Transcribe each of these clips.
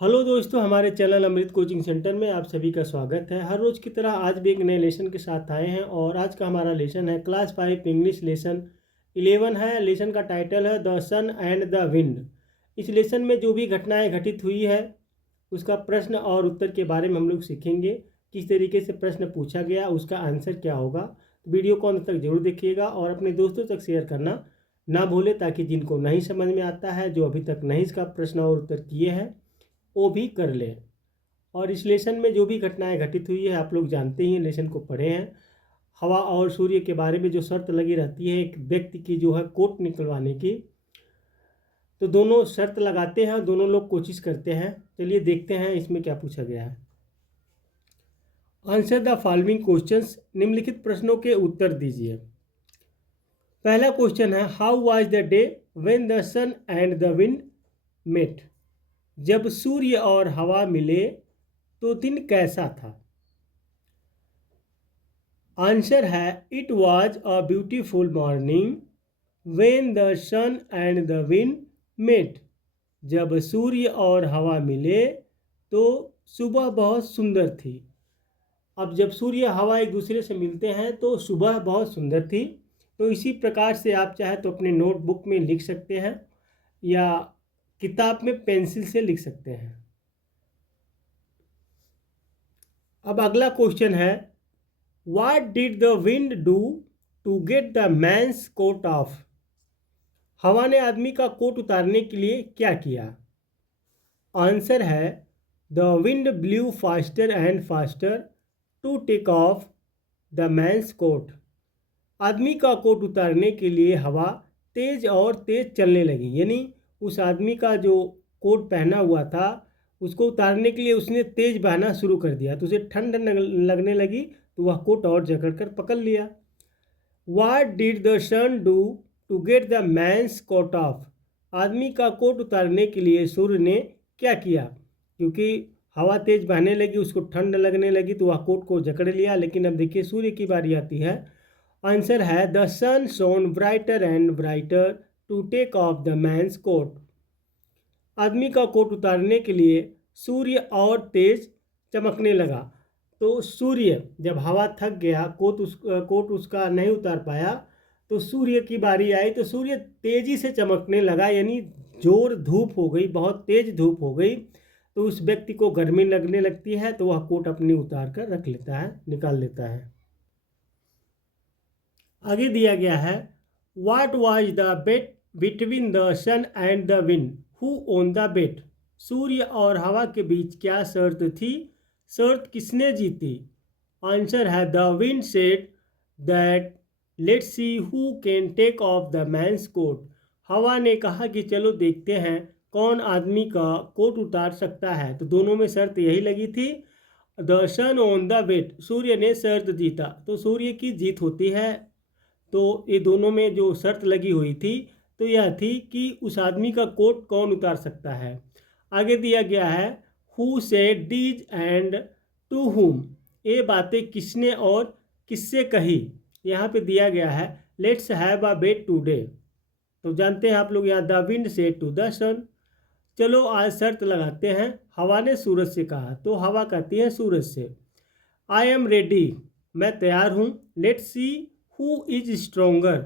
Hello दोस्तों, हमारे channel अमृत coaching centre में आप सभी का स्वागत है। हर रोज़ की तरह आज भी एक नए लेसन के साथ आए हैं और आज का हमारा लेसन है क्लास 5 इंग्लिश लेसन 11 है। लेसन का टाइटल है the sun and the wind. इस लेसन में जो भी घटनाएं घटित हुई है उसका प्रश्न और उत्तर के बारे में हम लोग सीखेंगे। किस तरीके से प्रश्न पूछा गया, उसका आंसर क्या होगा। तो वीडियो को अंत तक जरूर देखिएगा और अपने दोस्तों तक शेयर करना ना भूलें, ताकि जिनको नहीं समझ में आता है, जो अभी तक नहीं इसका प्रश्न और उत्तर किए हैं, वो भी कर लें। और इस लेसन में जो भी घटनाएं घटित हुई है आप लोग जानते ही हैं, लेसन को पढ़े हैं। हवा और सूर्य के बारे में जो शर्त लगी रहती है एक व्यक्ति की जो है कोट निकलवाने की, तो दोनों शर्त लगाते हैं, दोनों लोग कोशिश करते हैं। चलिए देखते हैं इसमें क्या पूछा गया है। आंसर द फॉलोइंग क्वेश्चंस, निम्नलिखित प्रश्नों के उत्तर दीजिए। पहला क्वेश्चन है how was the day when the sun and the wind met. जब सूर्य और हवा मिले तो दिन कैसा था। आंसर है it was a beautiful morning when the sun and the wind met. जब सूर्य और हवा मिले तो सुबह बहुत सुंदर थी। अब जब सूर्य हवा एक दूसरे से मिलते हैं तो सुबह बहुत सुंदर थी। तो इसी प्रकार से आप चाहे तो अपने नोटबुक में लिख सकते हैं या किताब में पेंसिल से लिख सकते हैं। अब अगला क्वेश्चन है What did the wind do to get the man's coat off? हवा ने आदमी का कोट उतारने के लिए क्या किया। आंसर है The wind blew faster and faster to take off the man's coat. आदमी का कोट उतारने के लिए हवा तेज और तेज चलने लगी, यानी उस आदमी का जो कोट पहना हुआ था उसको उतारने के लिए उसने तेज बहना शुरू कर दिया, तो उसे ठंड लगने लगी, तो वह कोट और जकड़ कर पकड़ लिया। What did the sun do to get the man's coat off? आदमी का कोट उतारने के लिए सूर्य ने क्या किया। क्योंकि हवा तेज बहने लगी, उसको ठंड लगने लगी, तो वह कोट को जकड़ लिया। लेकिन अब देखिए सूर्य की बारी आती है। आंसर है the sun shone brighter and brighter to take off the man's coat. आदमी का कोट उतारने के लिए सूर्य और तेज चमकने लगा। तो सूर्य जब हवा थक गया, कोट उसका नहीं उतार पाया, तो सूर्य की बारी आई तो सूर्य तेजी से चमकने लगा, यानी जोर धूप हो गई, बहुत तेज धूप हो गई। तो उस व्यक्ति को गर्मी लगने लगती है, तो वह कोट अपनी उतार कर रख लेता है, निकाल लेता है। आगे दिया गया है what was the bet between the sun and the wind, who won the bet. सूर्य और हवा के बीच क्या शर्त थी, शर्त किसने जीती। आंसर है the wind said that let's see who can take off the man's coat. हवा ने कहा कि चलो देखते हैं कौन आदमी का कोट उतार सकता है। तो दोनों में शर्त यही लगी थी, the sun on the bet, सूर्य ने शर्त जीता, तो सूर्य की जीत होती है। तो ये दोनों में जो शर्त लगी हुई थी तो यह थी कि उस आदमी का कोट कौन उतार सकता है। आगे दिया गया है who said these and to whom. ये बातें किसने और किससे कही। यहाँ पे दिया गया है let's have a bet today. तो जानते हैं आप लोग, यहाँ the wind said to the sun. चलो आज शर्त लगाते हैं। हवा ने सूरज से कहा, तो हवा कहती है सूरज से आई एम रेडी, मैं तैयार हूँ। Let's see who is stronger,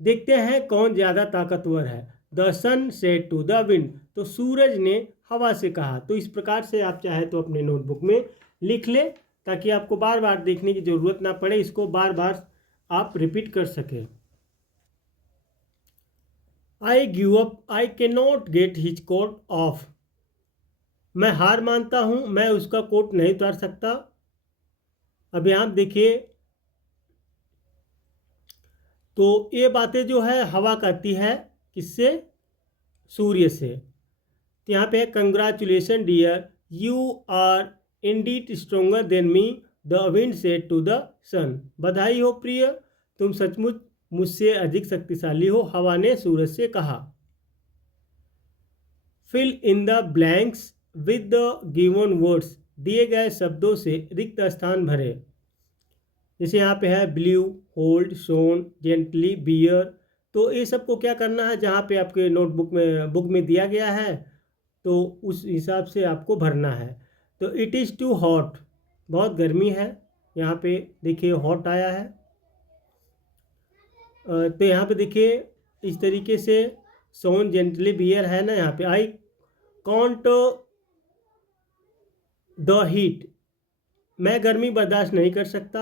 देखते हैं कौन ज़्यादा ताकतवर है। The sun said to the wind, तो सूरज ने हवा से कहा। तो इस प्रकार से आप चाहे तो अपने नोटबुक में लिख लें, ताकि आपको बार बार देखने की ज़रूरत ना पड़े, इसको बार बार आप रिपीट कर सकें। I give up, I can not get his coat off. मैं हार मानता हूँ, मैं उसका कोट नहीं उतार सकता। अब यहाँ देखिए, तो ये बातें जो है हवा कहती है किससे, सूर्य से। तो यहाँ पे है congratulation dear, you are indeed stronger than me, the wind said to the sun. बधाई हो प्रिय, तुम सचमुच मुझसे अधिक शक्तिशाली हो, हवा ने सूरज से कहा। Fill in the blanks with the given words, दिए गए शब्दों से रिक्त स्थान भरे। जैसे यहाँ पे है blue, hold, shone, gently, bear. तो ये सबको क्या करना है, जहाँ पे आपके नोटबुक में बुक में दिया गया है तो उस हिसाब से आपको भरना है। तो इट इज़ टू हॉट, बहुत गर्मी है, यहाँ पे देखिए हॉट आया है। तो यहाँ पे देखिए इस तरीके से सोन जेंटली बियर है ना, यहाँ पे आई कॉन्ट द हीट, मैं गर्मी बर्दाश्त नहीं कर सकता।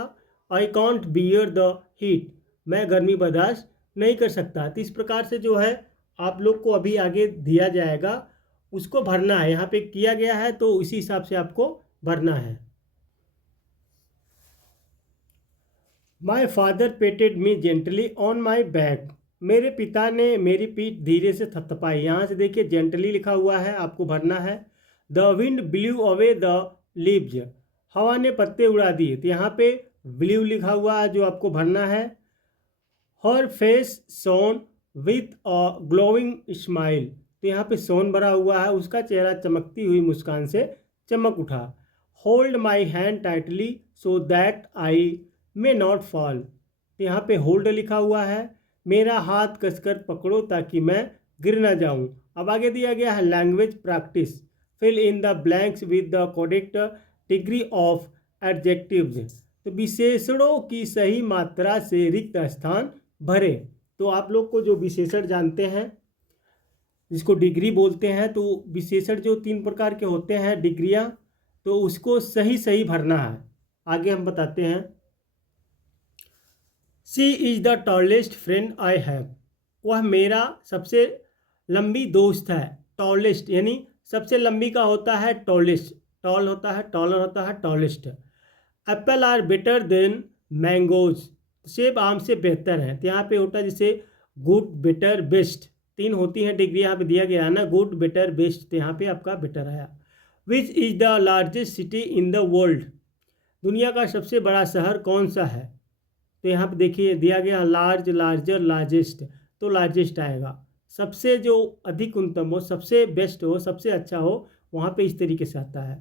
I can't bear the heat, मैं गर्मी बर्दाश्त नहीं कर सकता। तो इस प्रकार से जो है आप लोग को अभी आगे दिया जाएगा उसको भरना है, यहाँ पे किया गया है तो उसी हिसाब से आपको भरना है। My father patted me gently on my back, मेरे पिता ने मेरी पीठ धीरे से थपथपाई। यहाँ से देखिए जेंटली लिखा हुआ है, आपको भरना है। The wind blue away the leaves, हवा ने पत्ते उड़ा दिए। तो यहाँ पे ब्ल्यू लिखा हुआ है जो आपको भरना है। Her face shone with a glowing smile, तो यहाँ पे सोन भरा हुआ है, उसका चेहरा चमकती हुई मुस्कान से चमक उठा। Hold my hand tightly so that I may not fall, तो यहाँ पे होल्ड लिखा हुआ है, मेरा हाथ कसकर पकड़ो ताकि मैं गिर ना जाऊँ। अब आगे दिया गया है language practice, fill in the blanks with the correct degree of adjectives, तो विशेषणों की सही मात्रा से रिक्त स्थान भरे। तो आप लोग को जो विशेषण जानते हैं जिसको डिग्री बोलते हैं, तो विशेषण जो 3 प्रकार के होते हैं डिग्रियां, तो उसको सही सही भरना है। आगे हम बताते हैं। She is the tallest friend I have, वह मेरा सबसे लंबी दोस्त है। टॉलेस्ट यानी सबसे लंबी का होता है टॉलेस्ट, टॉल होता है, टॉलर होता है, tallest. Apple are better than mangoes, सेब आम से बेहतर है। तो यहाँ पे होता है जैसे गुड, बेटर, बेस्ट, 3 होती हैं डिग्री, यहाँ पे दिया गया है ना, गुड, बेटर, बेस्ट, तो यहाँ पे आपका बेटर आया। Which is the largest city in the world, दुनिया का सबसे बड़ा शहर कौन सा है। तो यहाँ पे देखिए दिया गया लार्ज, लार्जर, लार्जेस्ट, तो लार्जेस्ट आएगा। सबसे जो अधिक उन्नतम हो, सबसे बेस्ट हो, सबसे अच्छा हो, वहाँ पे इस तरीके से आता है।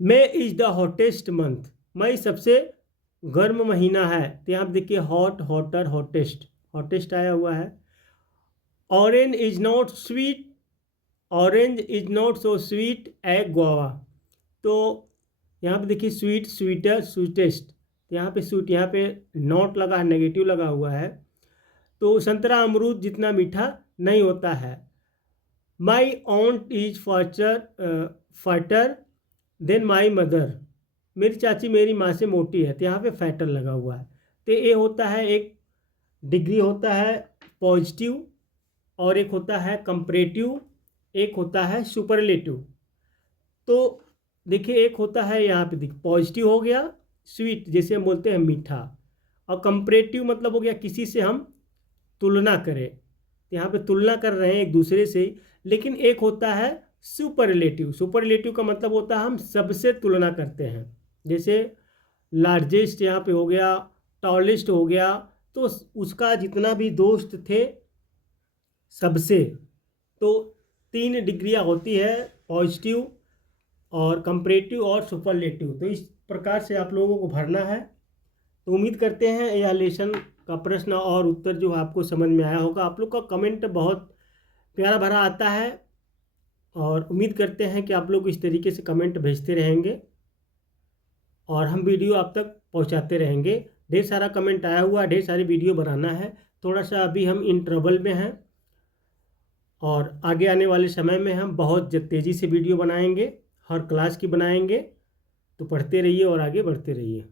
मे इज़ द हॉटेस्ट मंथ, मई सबसे गर्म महीना है। तो यहाँ पे देखिए हॉट, हॉटर, हॉटेस्ट, हॉटेस्ट आया हुआ है। Orange is not sweet, orange is not so sweet egg guava, तो यहाँ पे देखिए स्वीट, स्वीटर, स्वीटेस्ट, तो यहाँ पे स्वीट, यहाँ पे नॉट लगा है, नेगेटिव लगा हुआ है। तो संतरा अमरूद जितना मीठा नहीं होता है। My aunt is fatter than my mother, मेरी चाची मेरी माँ से मोटी है। तो यहाँ पे फैटर लगा हुआ है। तो ये होता है एक डिग्री होता है पॉजिटिव, और एक होता है कंपैरेटिव, एक होता है सुपरलेटिव। तो देखिए एक होता है यहाँ पे देखिए पॉजिटिव हो गया स्वीट, जैसे हम बोलते हैं मीठा, और कंपैरेटिव मतलब हो गया किसी से हम तुलना करें, तो यहाँ पे तुलना कर रहे हैं एक दूसरे से। लेकिन एक होता है सुपरलेटिव, सुपरलेटिव का मतलब होता है हम सबसे तुलना करते हैं, जैसे लार्जेस्ट यहाँ पे हो गया, टॉलेस्ट हो गया, तो उसका जितना भी दोस्त थे सबसे। तो 3 डिग्रियाँ होती है, पॉजिटिव और कंपैरेटिव और सुपरलेटिव। तो इस प्रकार से आप लोगों को भरना है। तो उम्मीद करते हैं यह लेसन का प्रश्न और उत्तर जो आपको समझ में आया होगा। आप लोग का कमेंट बहुत प्यारा भरा आता है, और उम्मीद करते हैं कि आप लोग इस तरीके से कमेंट भेजते रहेंगे और हम वीडियो आप तक पहुंचाते रहेंगे। ढेर सारा कमेंट आया हुआ, ढेर सारी वीडियो बनाना है, थोड़ा सा अभी हम इन ट्रबल में हैं, और आगे आने वाले समय में हम बहुत तेज़ी से वीडियो बनाएंगे, हर क्लास की बनाएंगे। तो पढ़ते रहिए और आगे बढ़ते रहिए।